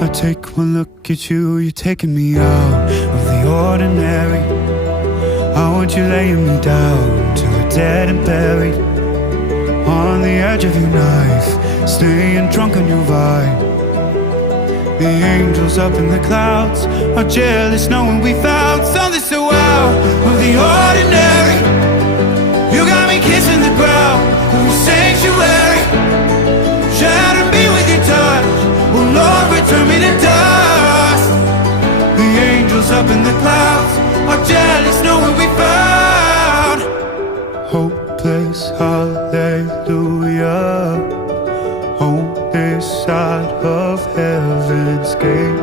I take one look at you, you're taking me out of the ordinary. I want you laying me down till we're dead and buried, on the edge of your knife, staying drunk on your vibe. The angels up in the clouds are jealous knowing we found something so out of the ordinary. You got me kissing the ground of a sanctuary, shatter me with your touch, oh Lord, return me to dust. The angels up in the clouds are jealous knowing we found hopeless hallelujah on this side of heaven's gate.